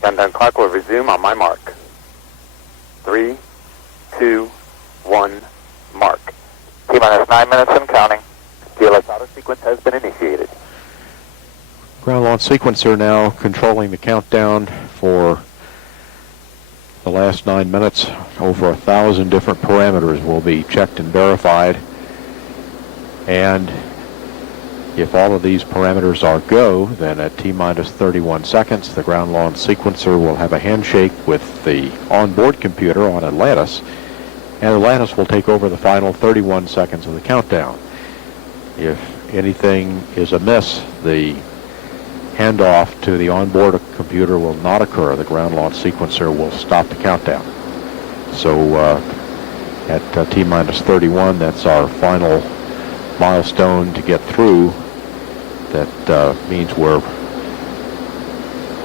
Countdown clock will resume on my mark. 3, 2, 1, mark. T-minus 9 minutes and counting. TLS auto sequence has been initiated. Ground launch sequencer now controlling the countdown for the last 9 minutes. Over 1,000 different parameters will be checked and verified. And if all of these parameters are go, then at T-minus 31 seconds, the ground launch sequencer will have a handshake with the onboard computer on Atlantis, and Atlantis will take over the final 31 seconds of the countdown. If anything is amiss, the handoff to the onboard computer will not occur. The ground launch sequencer will stop the countdown. So at T-minus 31, that's our final milestone to get through. That means we're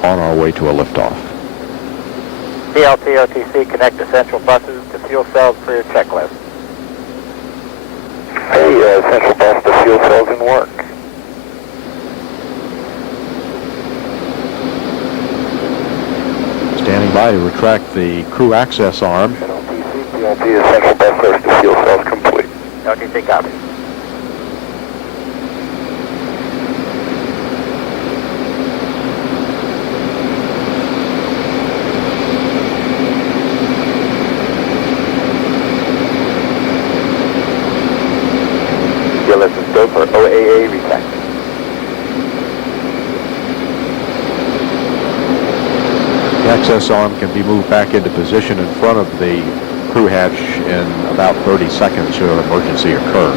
on our way to a liftoff. PLT OTC, connect essential buses to fuel cells for your checklist. Hey, essential bus to fuel cells in work. Standing by to retract the crew access arm. PLT essential bus goes to fuel cells complete. OTC copy. TLS is go for OAA retract. The access arm can be moved back into position in front of the crew hatch in about 30 seconds should an emergency occur.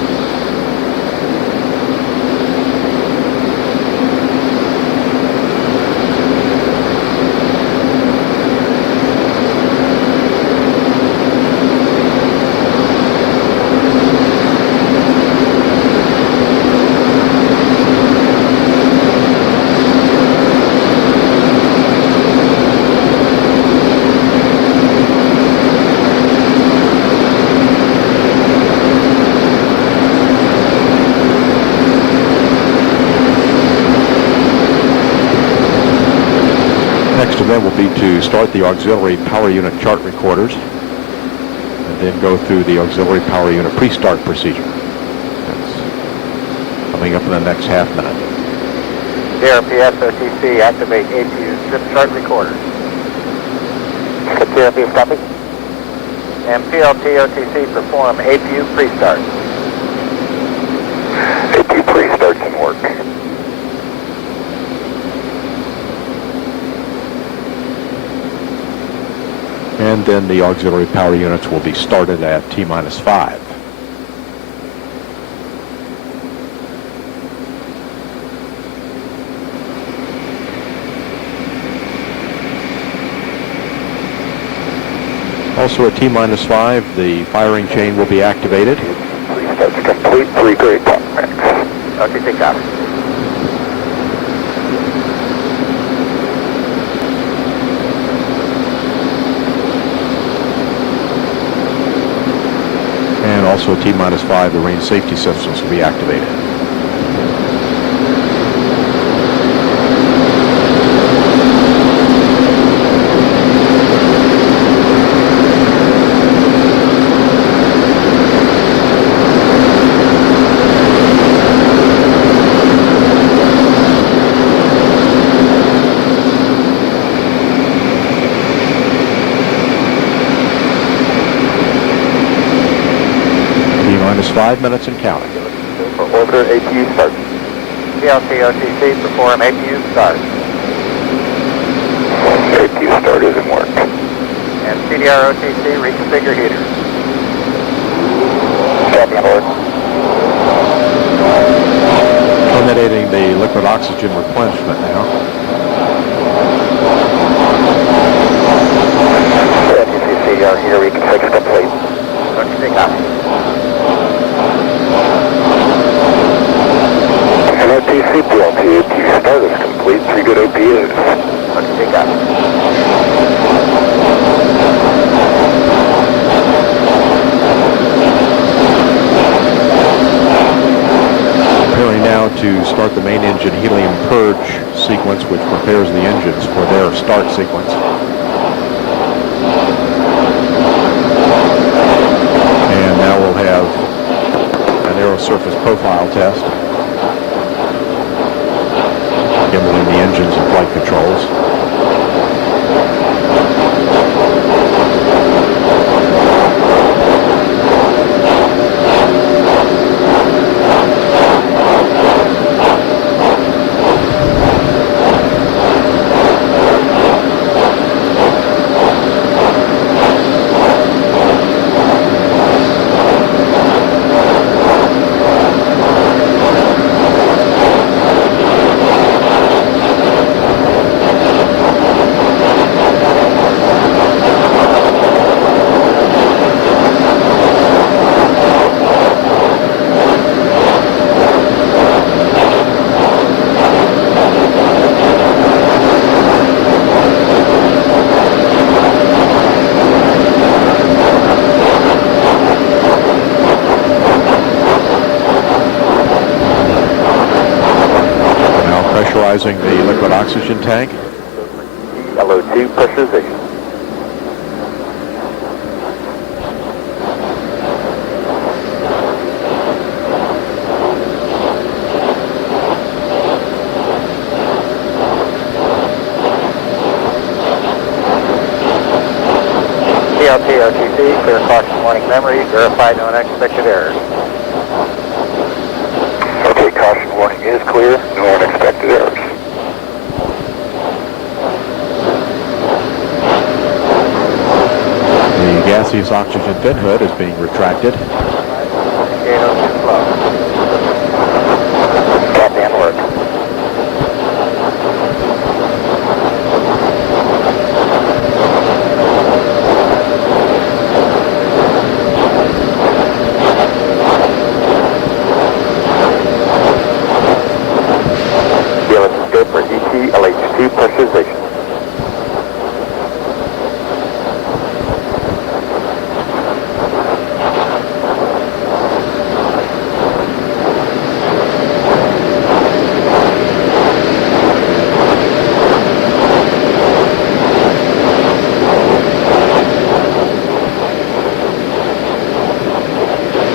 Next event will be to start the auxiliary power unit chart recorders and then go through the auxiliary power unit pre-start procedure. That's coming up in the next half minute. CRPS OTC, activate APU trip chart recorders. CRPS copy. And PLT OTC, perform APU pre-start. APU pre-start can work. And then the auxiliary power units will be started at T-minus 5. Also at T-minus 5, the firing chain will be activated. Pre-start's complete, 3 grade top ranks. OTC copy. And also at T-minus 5, the range safety systems will be activated. Minus 5 minutes and counting. For orbiter APU start. PLT OTC, perform APU start. APU start is in work. And CDR OTC, reconfigure heaters. Copy on board. Terminating the liquid oxygen replenishment now. OTC, CDR heater reconfigure complete. OTC copy. OTC PLT, APU start is complete, 3 good OPUs. OTC copy. Preparing now to start the main engine helium purge sequence, which prepares the engines for their start sequence. And now we'll have an aerosurface profile test, gimbaling the engines and flight controls. The liquid oxygen tank. LO2 pressurization. TLT, OTC, clear caution warning memory, verify no unexpected errors. Okay, caution warning is clear, no unexpected errors. The gaseous oxygen fin hood is being retracted. Copy and work. Go for ET LH2 pressurization.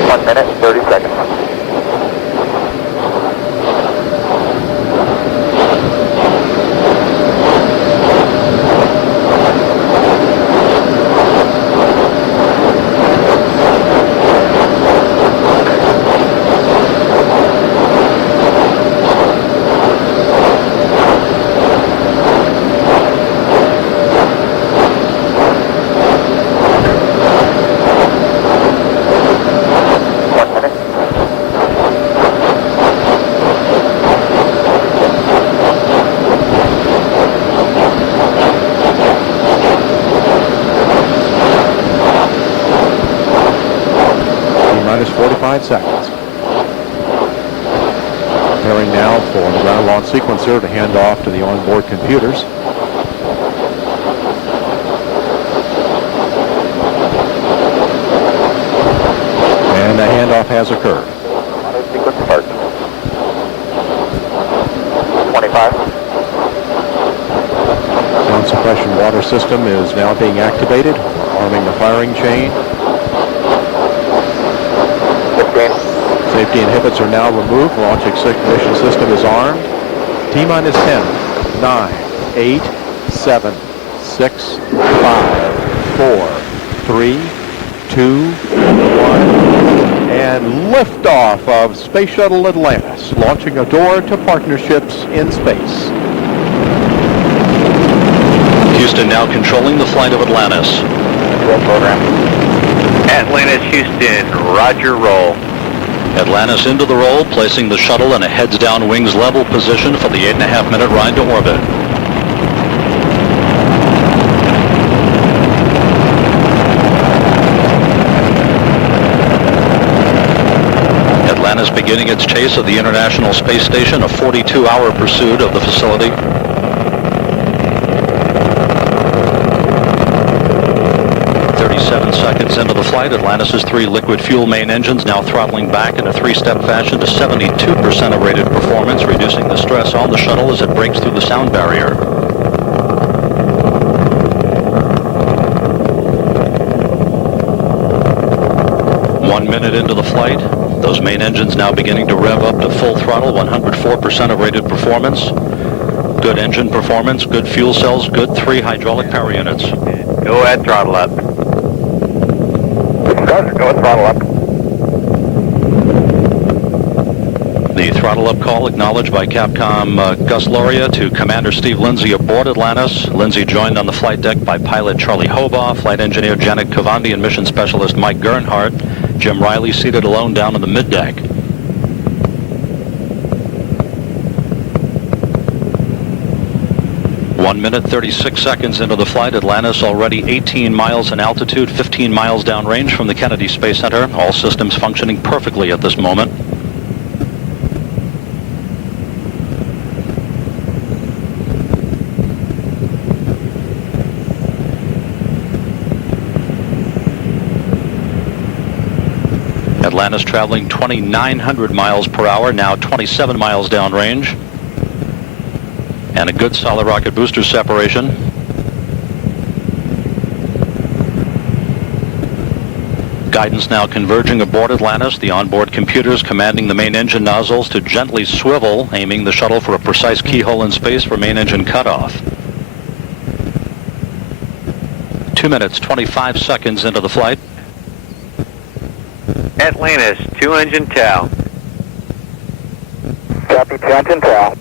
One minute, 30 seconds. Minus 45 seconds. Preparing now for the ground launch sequencer to hand off to the onboard computers. And the handoff has occurred. Auto sequence start. 25. Sound suppression water system is now being activated, arming the firing chain. Safety inhibits are now removed. Launch ignition system is armed. T-minus 10, 9, 8, 7, 6, 5, 4, 3, 2, 1, and liftoff of Space Shuttle Atlantis, launching a door to partnerships in space. Houston now controlling the flight of Atlantis. Control program. Atlantis, Houston, roger, roll. Atlantis into the roll, placing the shuttle in a heads-down wings level position for the 8.5-minute ride to orbit. Atlantis beginning its chase of the International Space Station, a 42-hour pursuit of the facility. 37 seconds into the flight, Atlantis' 3 liquid fuel main engines now throttling back in a 3-step fashion to 72% of rated performance, reducing the stress on the shuttle as it breaks through the sound barrier. One minute into the flight, those main engines now beginning to rev up to full throttle, 104% of rated performance. Good engine performance, good fuel cells, good 3 hydraulic power units. Go ahead, throttle up. Go ahead, throttle up. The throttle up call acknowledged by Capcom Gus Loria to Commander Steve Lindsay aboard Atlantis. Lindsay joined on the flight deck by pilot Charlie Hobaugh, flight engineer Janet Cavandi, and mission specialist Mike Gernhardt. Jim Riley seated alone down in the middeck. One minute, 36 seconds into the flight, Atlantis already 18 miles in altitude, 15 miles downrange from the Kennedy Space Center. All systems functioning perfectly at this moment. Atlantis traveling 2,900 miles per hour, now 27 miles downrange. And a good solid rocket booster separation. Guidance now converging aboard Atlantis. The onboard computers commanding the main engine nozzles to gently swivel, aiming the shuttle for a precise keyhole in space for main engine cutoff. 2 minutes, 25 seconds into the flight. Atlantis, 2 engine TOW. Copy, 2 engine TOW.